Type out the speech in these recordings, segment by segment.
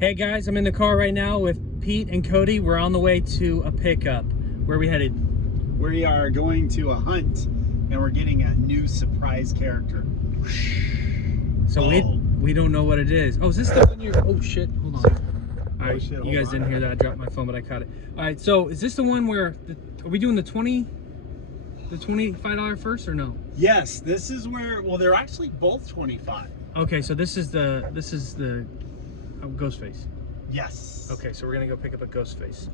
Hey guys, I'm in the car right now with Pete and Cody. We're on the way to a pickup. Where are we headed? We are going to a hunt and we're getting a new surprise character. So we don't know what it is. Oh, is this the one you're... Oh shit, hold on. All right, you guys didn't hear that. I dropped my phone, but I caught it. All right, so is this the one where... Are we doing the $25 first or no? Yes, this is where... Well, they're actually both 25. Okay, so this is the Ghostface. Yes. Okay, so we're gonna go pick up a Ghostface.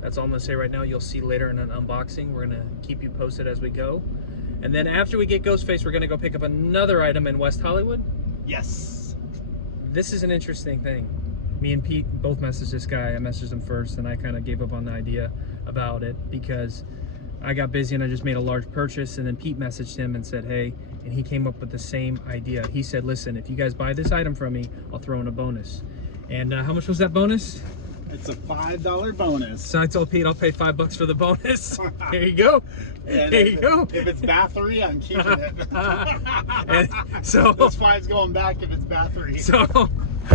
That's all I'm gonna say right now. You'll see later in an unboxing. We're gonna keep you posted as we go. And then after we get Ghostface, we're gonna go pick up another item in West Hollywood. Yes. This is an interesting thing. Me and Pete both messaged this guy. I messaged him first and I kind of gave up on the idea about it because I got busy and I just made a large purchase, and then Pete messaged him and said, hey, and he came up with the same idea. He said, listen, if you guys buy this item from me, I'll throw in a bonus. And how much was that bonus? It's a $5 bonus. So I told Pete I'll pay $5 for the bonus. There you go. And there you go. If it's battery, I'm keeping it. And so this $5's going back if it's battery. So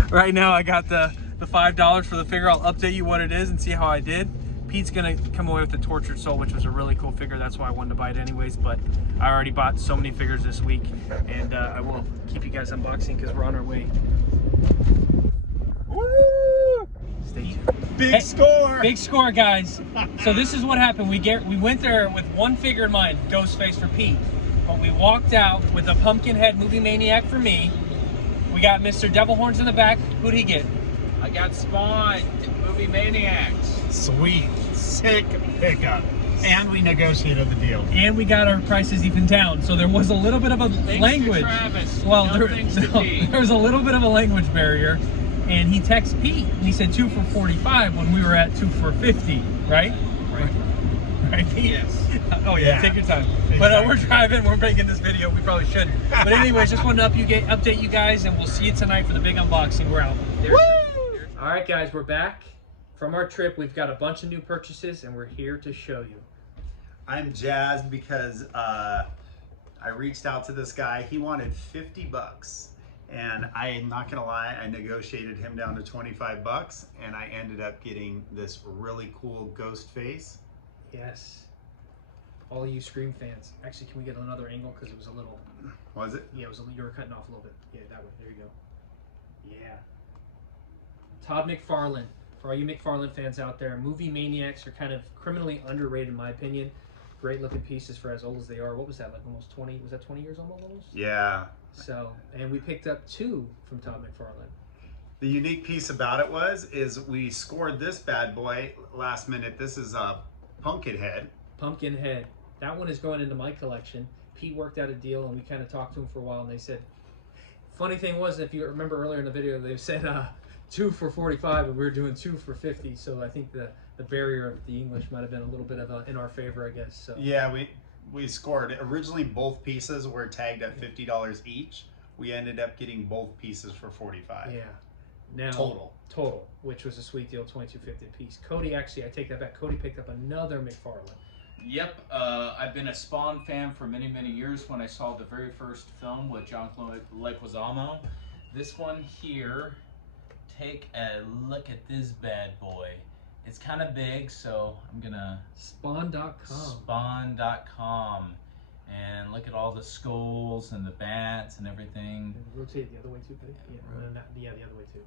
right now I got the $5 for the figure. I'll update you what it is and see how I did. Pete's gonna come away with the Tortured Soul, which was a really cool figure. That's why I wanted to buy it anyways, but I already bought so many figures this week, and I will keep you guys unboxing because we're on our way. Woo! Stay tuned. Big score, guys. So this is what happened. We went there with one figure in mind, Ghostface for Pete, but we walked out with a Pumpkinhead Movie Maniac for me. We got Mr. Devil Horns in the back. Who'd he get? I got Spawn, Movie Maniacs. Sweet, sick pickup. And we negotiated the deal. And we got our prices even down. So there was a little bit of a language. Travis. Well, there was a little bit of a language barrier. And he texted Pete and he said 2 for 45 when we were at 2 for 50, right? Right, Pete? Yes. Oh yeah, take your time. But we're driving, we're making this video, we probably shouldn't. But anyways, just wanted to update you guys, and we'll see you tonight for the big unboxing. We're out. All right guys, we're back from our trip. We've got a bunch of new purchases and we're here to show you. I'm jazzed because I reached out to this guy. He wanted 50 bucks. And I'm not gonna lie, I negotiated him down to 25 bucks, and I ended up getting this really cool Ghostface. Yes. All you Scream fans. Actually, can we get another angle? Because it was a little... Was it? Yeah, it was. You were cutting off a little bit. Yeah, that way. There you go. Yeah. Todd McFarlane. For all you McFarlane fans out there, Movie Maniacs are kind of criminally underrated in my opinion. Great looking pieces for as old as they are. What was that, like almost 20? Was that 20 years almost? Yeah. So, and we picked up 2 from Todd McFarlane. The unique piece about it is we scored this bad boy last minute. This is a Pumpkinhead. Pumpkinhead. That one is going into my collection. Pete worked out a deal and we kind of talked to him for a while, and they said, funny thing was, if you remember earlier in the video, they said 2 for 45 and we were doing 2 for 50. So I think the barrier of the English might have been a little bit of in our favor, I guess. So yeah, we scored. Originally, both pieces were tagged at $50 each. We ended up getting both pieces for 45. Yeah. Now total, which was a sweet deal, $22.50 a piece. Cody, actually, I take that back. Cody picked up another McFarlane. Yep, I've been a Spawn fan for many, many years. When I saw the very first film with John-Claude Leguizamo, this one here, take a look at this bad boy. It's kind of big, so I'm gonna... Spawn.com. Spawn.com. And look at all the skulls and the bats and everything. And rotate the other way too, Petty? Yeah, the other way too.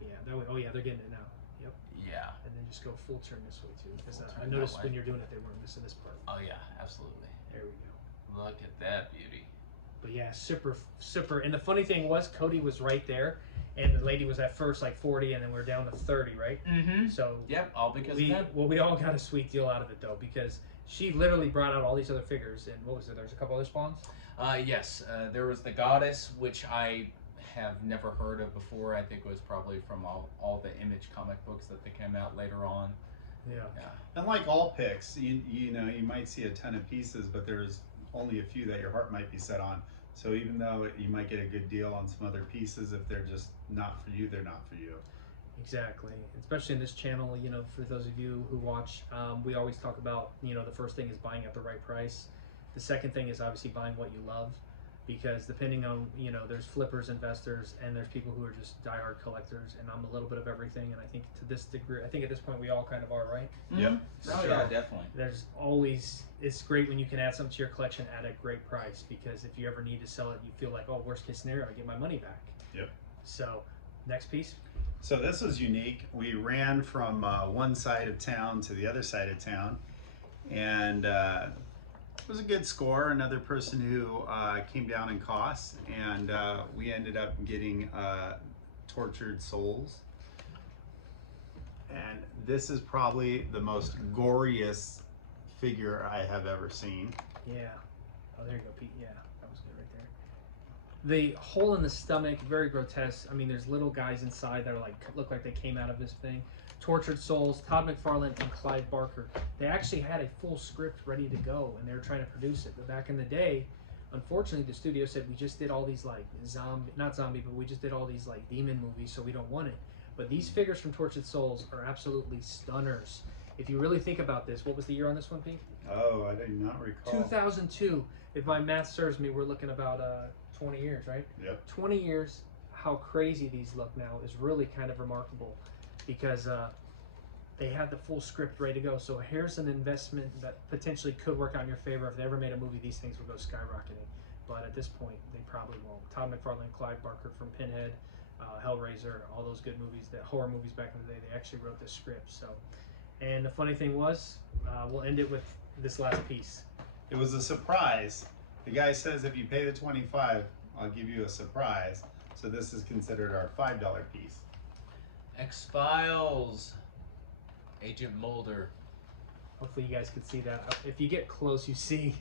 Yeah, that way. Oh yeah, they're getting it now. Yep. Yeah. And then just go full turn this way too. Because I noticed when you're doing it, they weren't missing this part. Oh yeah, absolutely. There we go. Look at that beauty. But yeah, super. And the funny thing was, Cody was right there, and the lady was at first like 40, and then we're down to 30, right? Mm-hmm. So yep, all because of that. Well, we all got a sweet deal out of it though, because she literally brought out all these other figures, and what was it? There's a couple other spawns. Yes, there was the Goddess, which I have never heard of before. I think it was probably from all the Image comic books that they came out later on. Yeah. And like all picks, you know, you might see a ton of pieces, but there's only a few that your heart might be set on. So even though you might get a good deal on some other pieces, if they're just not for you, they're not for you. Exactly. Especially in this channel, you know, for those of you who watch, we always talk about, you know, the first thing is buying at the right price. The second thing is obviously buying what you love, because depending on, you know, there's flippers, investors, and there's people who are just diehard collectors, and I'm a little bit of everything. And I think to this degree, I think at this point we all kind of are, right? Yep. Oh So- yeah, definitely. There's always, it's great when you can add something to your collection at a great price, because if you ever need to sell it, you feel like, oh, worst case scenario, I get my money back. Yep. So next piece. So this was unique. We ran from one side of town to the other side of town, and it was a good score. Another person who came down in costs, and we ended up getting Tortured Souls. And this is probably the most goriest figure I have ever seen. Yeah. Oh, there you go, Pete. Yeah, that was good right there. The hole in the stomach, very grotesque. I mean, there's little guys inside that are like, look like they came out of this thing. Tortured Souls, Todd McFarlane and Clive Barker. They actually had a full script ready to go, and they were trying to produce it. But back in the day, unfortunately, the studio said, we just did all these like not zombie, but we just did all these like demon movies, so we don't want it. But these figures from Tortured Souls are absolutely stunners. If you really think about this, what was the year on this one, Pete? Oh, I do not recall. 2002. If my math serves me, we're looking about 20 years, right? Yep. 20 years. How crazy these look now is really kind of remarkable, because they had the full script ready to go. So here's an investment that potentially could work out in your favor. If they ever made a movie, these things would go skyrocketing. But at this point, they probably won't. Todd McFarlane, Clive Barker from Pinhead, Hellraiser, all those good movies, that horror movies back in the day, they actually wrote this script. So, and the funny thing was, we'll end it with this last piece. It was a surprise. The guy says if you pay the 25, I'll give you a surprise. So this is considered our $5 piece. X-Files. Agent Mulder. Hopefully you guys can see that. If you get close, you see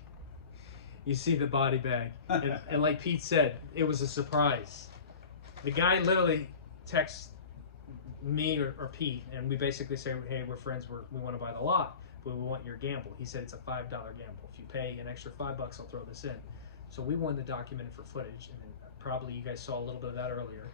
the body bag. And like Pete said, it was a surprise. The guy literally texts me or Pete, and we basically say, hey, we're friends, we want to buy the lot, but we want your gamble. He said it's a $5 gamble. If you pay an extra $5, I'll throw this in. So we wanted to document it for footage, and then probably you guys saw a little bit of that earlier.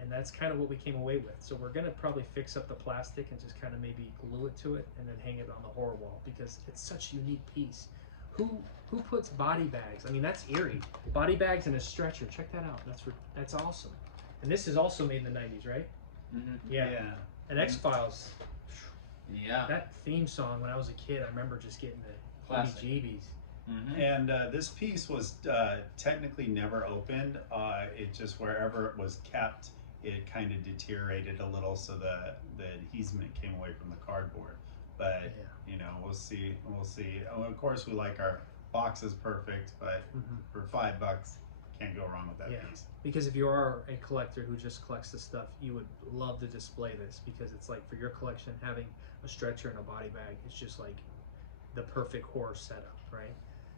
And that's kind of what we came away with. So we're gonna probably fix up the plastic and just kind of maybe glue it to it and then hang it on the horror wall, because it's such a unique piece. Who puts body bags? I mean, that's eerie. Body bags and a stretcher. Check that out. That's awesome. And this is also made in the 90s, right? Mm-hmm. Yeah. And X-Files. Yeah. That theme song when I was a kid, I remember just getting the Classic. heebie-jeebies. Mm-hmm. And this piece was technically never opened. It just, wherever it was kept, it kind of deteriorated a little, so the adhesement came away from the cardboard. But Yeah. you know, we'll see. Oh, of course, we like our boxes perfect, but for $5, can't go wrong with that Yeah. piece. Because if you are a collector who just collects the stuff, you would love to display this, because it's like, for your collection, having a stretcher and a body bag is just like the perfect horror setup, right?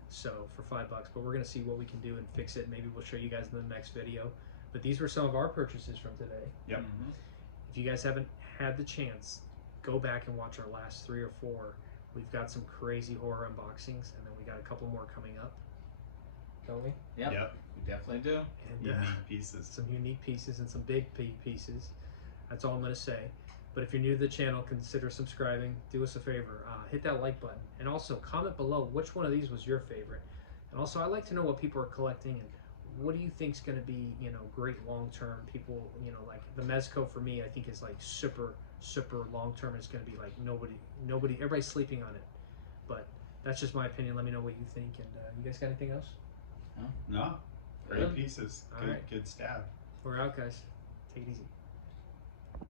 So for $5, but we're gonna see what we can do and fix it. Maybe we'll show you guys in the next video. But these were some of our purchases from today. Yep. Mm-hmm. If you guys haven't had the chance, go back and watch our last 3 or 4. We've got some crazy horror unboxings, and then we got a couple more coming up. Don't we? Yep. Yep. We definitely do. And Unique pieces. some unique pieces and some big pieces. That's all I'm going to say. But if you're new to the channel, consider subscribing. Do us a favor. Hit that like button. And also comment below which one of these was your favorite. And also, I'd like to know what people are collecting and what do you think is going to be, you know, great long-term. People, you know, like the Mezco for me, I think is like super long-term. It's going to be like nobody, everybody's sleeping on it. But that's just my opinion. Let me know what you think. And you guys got anything else? No, great Really? pieces. All Good, right. good stab. We're out, guys. Take it easy.